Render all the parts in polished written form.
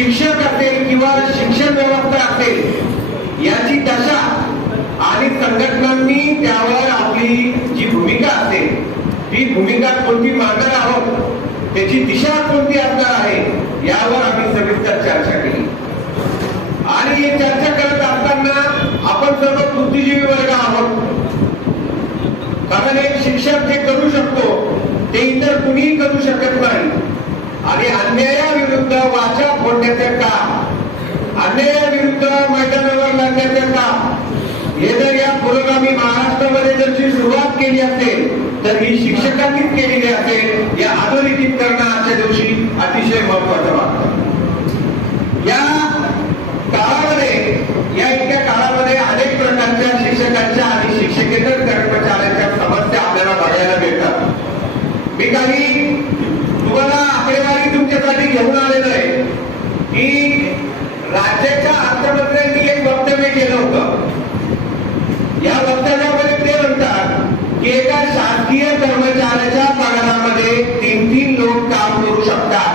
शिक्षक असेल किंवा शिक्षण व्यवस्था असेल याची दशा आणि संघटनांनी त्यावर आपली जी भूमिका असेल ती भूमिका कोणती मांडणार आहोत, त्याची दिशा कोणती असणार आहे यावर आम्ही सविस्तर चर्चा केली। आणि ही चर्चा करत असताना आपण सर्व बुद्धिजीवी वर्ग आहोत, कारण एक शिक्षक जे करू शकतो ते इतर कुणीही करू शकत नाही। आणि अन्यायाविरुद्ध वाचा फोडण्याचं काम, अन्यायाविरुद्ध मैदानावर लागण्याचं काम हे जर या पुरोगामी महाराष्ट्रामध्ये जर सुरुवात केली असेल तर ही शिक्षकांनीच केलेली असेल। या अधोरेखित करणं आजच्या दिवशी अतिशय महत्वाचं वाटतं। या काळामध्ये, या इतक्या काळामध्ये अनेक प्रकारच्या शिक्षकांच्या आणि शिक्षकेतर कर्मचाऱ्यांच्या समस्या आपल्याला बघायला मिळतात। मी काही तुम्हाला आकडेवारी तुमच्यासाठी घेऊन आलेलो आहे की राज्याच्या अर्थमंत्र्यांनी एक वक्तव्य केलं होतं। या वक्तव्यामध्ये ते म्हणतात की एका शासकीय कर्मचाऱ्याच्या पगारामध्ये 3 लोक काम करू शकतात।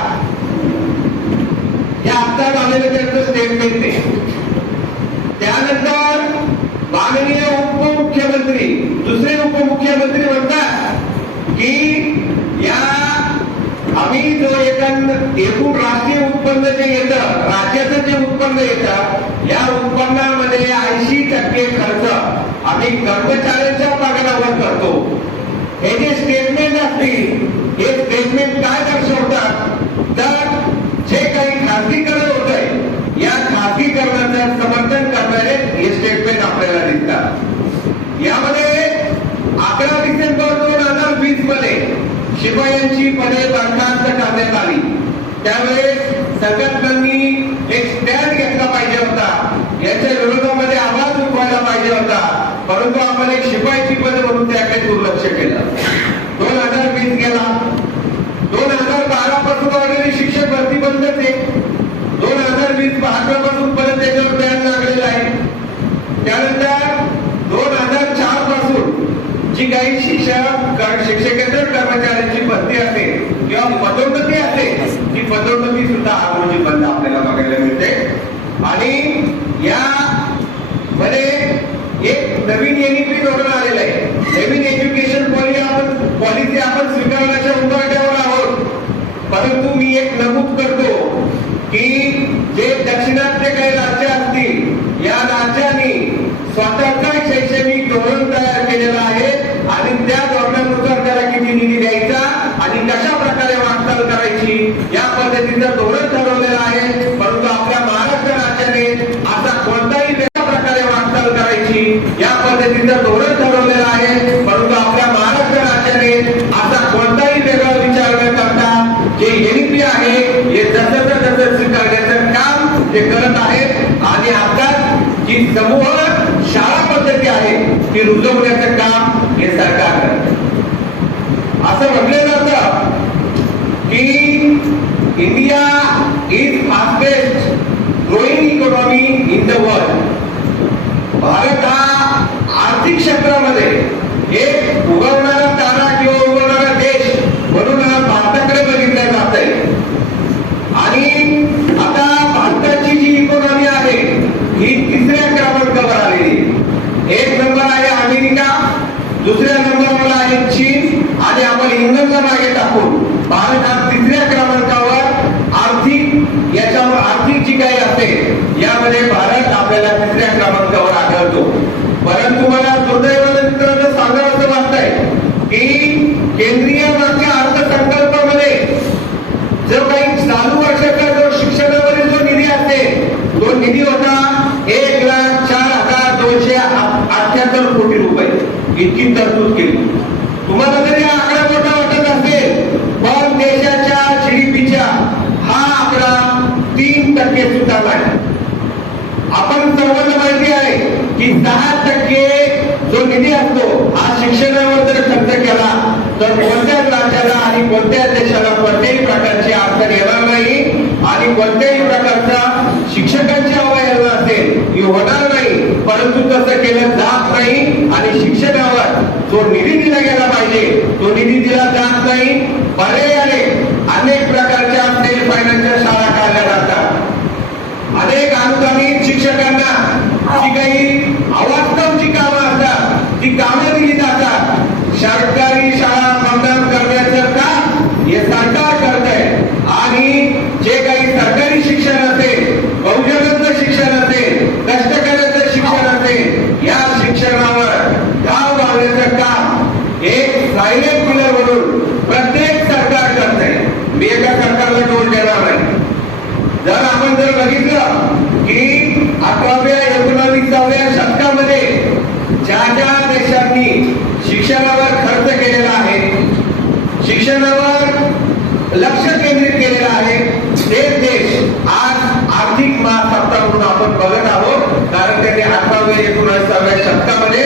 या आत्ता आलेलं त्यांचं स्टेटमेंट आहे। त्यानंतर माननीय उपमुख्यमंत्री, दुसरे उपमुख्यमंत्री म्हणतात की या आम्ही जो एकूण राष्ट्रीय उत्पन्न जे येतं, राज्याचं जे उत्पन्न येतं, या उत्पन्नामध्ये 80% खर्च आम्ही कर्मचाऱ्यांच्या पगारावर करतो। हे जे स्टेटमेंट असतील हे स्टेटमेंट काय दर्शवतात तर जे काही खासगीकरण होतंय या खासगीकरणाचं समर्थन करणारे हे स्टेटमेंट आपल्याला दिसतात। यामध्ये 11 डिसेंबर 2020 मध्ये शिपायांची पदे बरखास्त करण्यात आली। त्यावेळेस संघटनांनी एक स्टँड घेतला पाहिजे होता, याच्या विरोधामध्ये आवाज उठवायला पाहिजे होता, परंतु आपण एक शिपायाची पदे म्हणून त्याकडे दुर्लक्ष केलं। 2020 गेला, 2012 पासून ऑलरेडी शिक्षक भरती बंदच आहे। 2020 पासून परत त्याच्यावर बॅन लागलेला आहे। त्यानंतर 2004 पासून जी काही शिक्षकेतर कर्मचाऱ्यांची भरती असेल किंवा पदोन्नती असेल ती पदोन्नती सुद्धा आरोग्य बंद आपल्याला बघायला मिळते। आणि या मध्ये एक नवीन एनईपी धोरण आलेलं आहे, नवीन एज्युकेशन पॉलिसी आपण स्वीकारण्याच्या उंबरठ्यावर आहोत। परंतु मी एक नमूद करतो की जे दक्षिणात्य काही राज्य असतील या राज्यांनी स्वतःचा शैक्षणिक धोरण तयार केलेलं आहे आणि त्या धोरणानुसार त्याला किती निधी द्यायचा आणि कशा प्रकारे वाटचाल करायची या पद्धतीचं धोरण ठरवलेलं आहे। परंतु आपल्या महाराष्ट्र राज्याने असा कोणताही वेगळ्या प्रकारे वाटचाल करायची या पद्धतीचं धोरण ठरवलेलं आहे। परंतु आपल्या महाराष्ट्र राज्याने असा कोणताही वेगळा विचार न करता जे एनईपी आहे हे जसं तसं स्वीकारण्याचं काम ते करत आहेत। आणि आता जी समूह शाळा पद्धती आहे ती रुजवण्याचं काम हे सरकार करत। असं म्हटलं जातं की India is fastest growing economy in the world. Bharat हा आर्थिक क्षेत्रामध्ये एक उगवणारा तारा किंवा उगवणारा देश म्हणून भारताकडे बघितलं जात आहे। आणि आता भारताची जी इकॉनॉमी आहे ही 3ऱ्या क्रमांकावर आलेली। 1 नंबर आहे अमेरिका, 2ऱ्या नंबरवर आहे चीन आणि आपण इंग्लंडला मागे टाकून भारत हा 3ऱ्या क्रमांकावर आर्थिक जी काही असेल यामध्ये भारत आपल्याला 3ऱ्या क्रमांकावर आढळतो। परंतु मला दुर्दैवानं मित्रांनो सांगावं वाटतंय की केंद्रीय मागच्या अर्थसंकल्पामध्ये जो काही चालू वर्षाचा जो शिक्षणावरील जो निधी असेल तो निधी होता 1,04,278 कोटी रुपये इतकी तरतूद केली। तुम्हाला जरी आकडा मोठा वाटत असेल पण देशाच्या जीडीपीच्या हा आकडा 3% सुद्धा नाही। आपण सर्वांना माहिती आहे की 10% जो निधी असतो हा शिक्षणावर जर खर्च केला तर कोणत्याच राज्याला आणि कोणत्याच देशाला कोणत्याही प्रकारची अडचण येणार नाही आणि कोणत्याही प्रकारचा शिक्षकांची अवहेलना असेल ही होणार नाही। परंतु तसं केलं जात नाही आणि शिक्षणावर जो निधी दिला गेला पाहिजे तो निधी दिला जात नाही। पर्यायाने अनेक प्रकारच्या सेल्फ फायनान्शियल शाळा काढल्या जातात। कोणाला डोस देणार नाही. आपण जर बघितलं की 18व्या 19व्या शतकामध्ये ज्या ज्या देशांनी शिक्षणावर खर्च केलेला आहे, शिक्षणावर लक्ष केंद्रित केलेलं आहे, ते देश आज आर्थिक महासत्ता म्हणून आपण बघत आहोत. कारण त्यांनी 18व्या 19व्या शतकामध्ये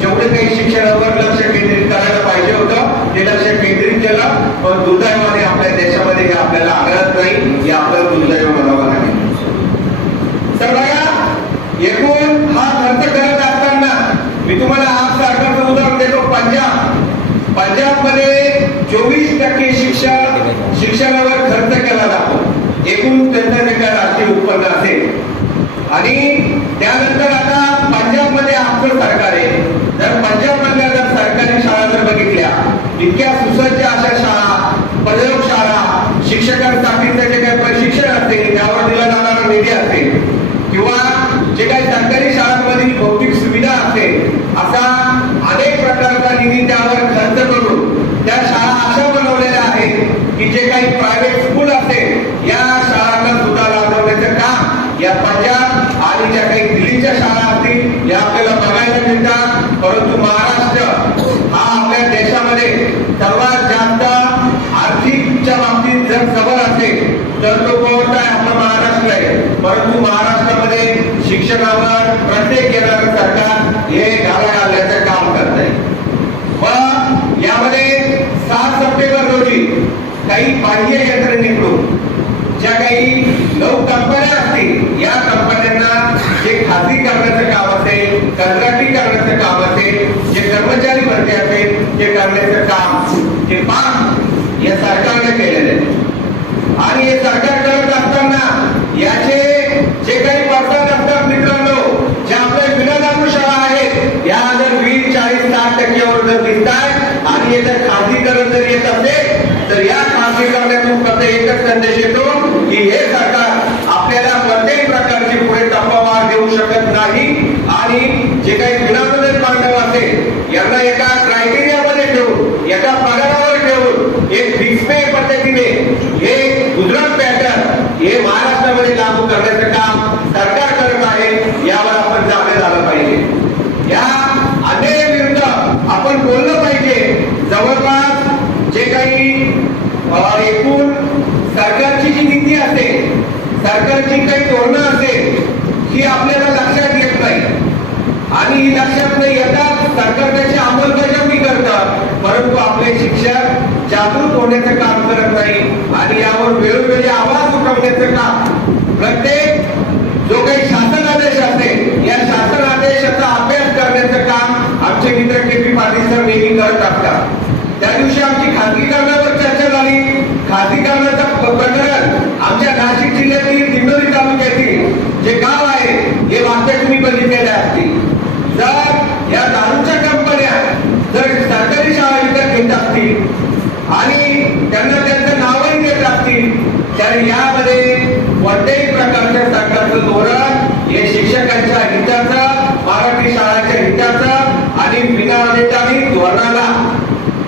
जेवढे काही शिक्षणावर लक्ष केंद्रित करायला पाहिजे होतं ते लक्ष केंद्रित केलं. पण दुर्दैवाने आपल्या देशामध्ये हे आपल्याला आढळत नाही. हे आपल्याला दुर्दैव म्हणावं लागेल. तर बघा, एकूण हा खर्च करत असताना मी तुम्हाला आज सरकारचं उदाहरण देतो. पंजाबमध्ये 24% शिक्षणावर खर्च केला जातो एकूण त्यांचं राष्ट्रीय उत्पन्न असेल. आणि त्यानंतर आता पंजाबमध्ये आपलं सरकार आहे. जर पंजाबमधल्या जर सरकारी शाळा जर बघितल्या, इतक्या सुसज्ज अशा शाळा, प्रयोगशाळा, शिक्षकांसाठीचे जे काही प्रशिक्षण असेल, त्यावर दिला जाणारा निधी असेल, किंवा जे काही सरकारी शाळांमधील भौतिक सुविधा असेल, असा अनेक प्रकारचा निधी त्यावर खर्च करून त्या शाळा अशा बनवलेल्या आहेत की जे काही प्रायव्हेट स्कूल असेल या शाळांना सुद्धा लाजवण्याचं काम या पंजाब आणि ज्या काही दिल्लीच्या शाळा असतील या आपल्याला बघायला मिळतात. परंतु महाराष्ट्र हा आपल्या देशामध्ये सर्वात जास्त आर्थिकच्या बाबतीत जर सबळ असेल तर तो कोणता आहे? आपला महाराष्ट्र आहे. परंतु महाराष्ट्रामध्ये शिक्षणावर प्रत्येक येणारं सरकार हे घाला घालण्याचं काम करत आहे. मग यामध्ये 7 सप्टेंबर रोजी काही बाह्य यंत्रणेकडून ज्या काही 9 कंपन्या असतील, या कंपन्यांना जे खाजगीकरणाचं काम असेल, कंत्राटी करण्याचं काम असेल, जे कर्मचारी भरती असेल, ते करण्याचं काम हे या सरकारने केलेलं आहे. आणि हे सरकार करत असताना याचे जे काही पडसाद असतात मित्रांनो, ज्या आपल्या विनादारू शाळा आहेत या जर 20, 40, 60% जर दिसतात आणि याचं खाजगीकरण जर येत असेल तर या खाजगीकरणातून फक्त एकच संदेश येतो की हे सरकार आपल्याला कोणत्याही प्रकारची पुढे टप्पावार देऊ शकत नाही. आणि जे काही विनामूल्य मानव असेल यांना एका क्रायटेरियामध्ये ठेवून, एका पगारावर ठेवून एक फिक्स पे पद्धतीने हे गुजरात पॅटर्न हे महाराष्ट्रामध्ये लागू करण्याचं काम सरकार करत आहे. यावर आपण जागे झालं पाहिजे. या अन्यायाविरुद्ध आपण बोललं पाहिजे. जवळपास जे काही एकूण सरकारची जी नीती असेल, सरकारची काही धोरणं असेल ही आपल्याला लक्षात येत नाही. आणि ही लक्षात नाही येतात सरकार त्याची अंमलबजावणी करतात, परंतु आपले शिक्षक जागृत होण्याचं काम करत नाही. आणि यावर वेळोवेळी आवाज उठवण्याचं काम प्रत्येक जो काही शासन आदेश असेल या शासन आदेशाचा अभ्यास करण्याचं काम आमचे मित्र के.पी. पाटील सर नेहमी करत असतात. त्या दिवशी आमची खाजगीकरणावर चर्चा झाली. खाजगीकरणाचं प्रकरण आमच्या नाशिक जिल्ह्यातील दिंडोरी तालुक्यातील जे गाव आहे हे वाक्य तुम्ही बघितलेले असतील. जर या दारूच्या कंपन्या जर सरकारी शाळा विकत घेत असतील आणि त्यांना त्यांचं नावही देत असतील तर यामध्ये कोणत्याही प्रकारच्या सरकारचं धोरण हे शिक्षकांच्या हिताचं, मराठी शाळांच्या हिताचं आणि बिना अनुदानित धोरणाला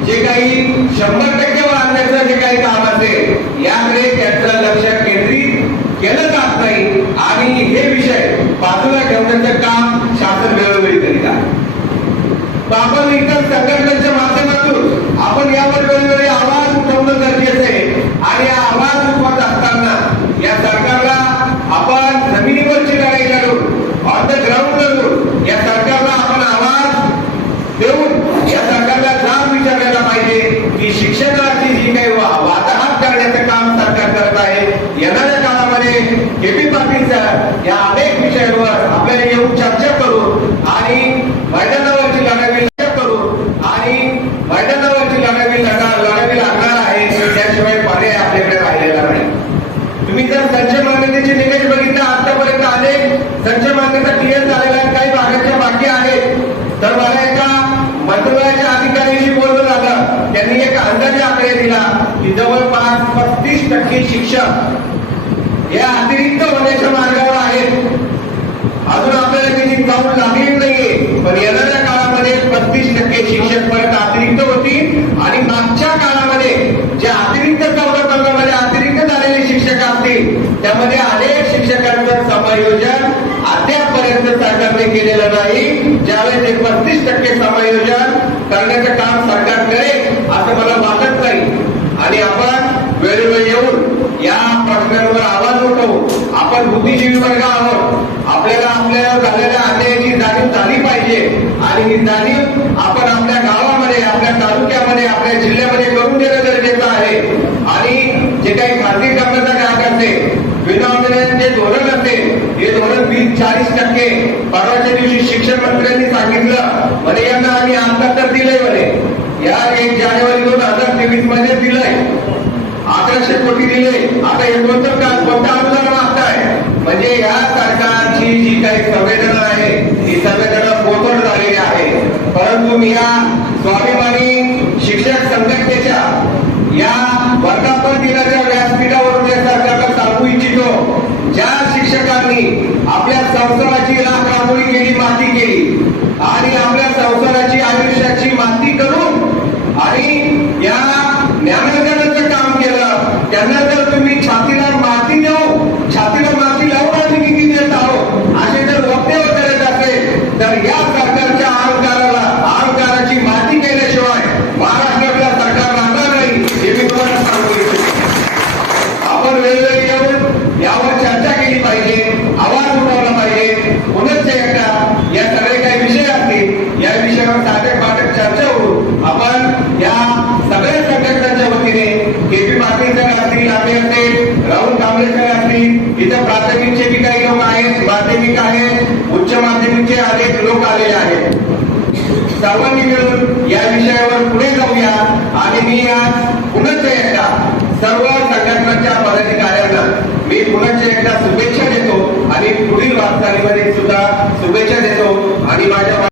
जे काही 100% आणण्याचं जे काही काम असेल याकडे त्याचं लक्ष केंद्रित केलं जात नाही. आणि हे विषय बाजूला ठेवण्याचं काम शासन वेळोवेळी करीत आहे. आपण इतर संघटनांच्या माध्यमातून आपण यावर वेळोवेळी आवाज उठवणं गरजेचं आहे. आणि आवाज उठवत असताना या सरकारला आपण जमिनीवरची लढाई लढून, ऑन द ग्राउंड लढून या सरकारला आपण आवाज देऊन या सरकारला जाब विचारायला पाहिजे की शिक्षणाची जी काही वाताहत करण्याचं काम सरकार करत आहे. येणाऱ्या काळामध्ये के.पी. पाटील सर या अनेक विषयांवर आपल्याला येऊन चर्चा करून आणि मैदानावरची लढाई करून आणि मैदानावरची लढाई लागणार आहे. त्याशिवाय पर्याय आपल्याकडे राहिलेला नाही. तुम्ही जर संच मान्यतेचे निकष बघितला, आतापर्यंत अनेक संच मान्यता क्लिअर झालेल्या आहेत, काही भागाच्या बाकी आहेत. तर मला एका मंत्रालयाच्या अधिकाऱ्याशी बोलणं झालं. त्यांनी एक अंदाजे आकडे दिला की जवळपास 35% शिक्षक हे अतिरिक्त होण्याच्या मार्गावर आहेत. अजून आपल्याला त्याची जाऊन लागलेली नाहीये, पण येणाऱ्या काळामध्ये 35% शिक्षक परत अतिरिक्त होतील. आणि मागच्या काळामध्ये जे अतिरिक्त 14-15 मध्ये अतिरिक्त झाले यामध्ये अनेक शिक्षकांचं समायोजन अद्यापपर्यंत सरकारने केलेलं नाही. ज्यावेळेस ते 35% समायोजन करण्याचं काम सरकार करेल असं मला वाटत नाही. आणि आपण वेळोवेळी येऊन या प्रश्नांवर आवाज उठवू. आपण बुद्धिजीवी वर्ग आहोत. आपल्याला आपल्याला झालेल्या अन्यायाची जाणीव झाली पाहिजे आणि ही जाणीव आपण आपल्या गावामध्ये, आपल्या तालुक्यामध्ये, आपल्या जिल्ह्यामध्ये करून देणं गरजेचं आहे. आणि जे काही खासगीकरणाचा भाग असेल, विनामूल्य जे धोरण असेल, हे धोरण 20-40% परवाच्या दिवशी शिक्षण मंत्र्यांनी सांगितलं म्हणे यांना आम्ही आता तर दिलंय म्हणे. या 1 जानेवारी 2023 मध्ये दिलंय 1100 कोटी दिले. आता हे कोणतं अनुदान मागताय? म्हणजे या सरकारची जी काही संवेदना आहे ती संवेदना पोतड झालेली आहे. परंतु मी या स्वाभिमानी शिक्षक संघटनेच्या या वर्धापन दिनाच्या व्यासपीठावरून त्या सरकारला सांगू इच्छितो, ज्या शिक्षकांनी आपल्या संसाराची राखांगोळी केली, माती केली आणि आपल्या संसाराची आयुष्याची माती करून आणि या ज्ञानार्जनाचं काम केलं, त्यांना जर तुम्ही छातीला माती लावून आम्ही किती देत आहोत असे जर वक्तव्य करत असेल तर या सरकारच्या अहंकाराची माती केल्याशिवाय महाराष्ट्रातलं सरकार राहणार नाही हे मी तुम्हाला सांगू इच्छितो. आपण वेळोवेळी येऊन यावर चर्चा केली पाहिजे, आवाज उठवला पाहिजे. पुनश्च एकदा या सगळे काही विषय असतील या विषयावर साधक चर्चा होऊन आपण या सगळ्या संघटनांच्या वतीने केपी पाटील सर असतील, आम्ही असेल, राहुल कांबळे सर असतील, इथं प्राथमिकचे बी काही लोक आहेत, माध्यमिक आहेत, उच्च माध्यमिकचे अनेक लोक आलेले आहेत. सर्वांनी मिळून या विषयावर पुढे जाऊया. आणि मी आज पुनश्च एकदा सर्व संघटनांच्या पदाधिकाऱ्यांना मी पुनश्च एकदा शुभेच्छा देतो आणि पुढील वाटचालीमध्ये सुद्धा शुभेच्छा देतो. आणि माझ्या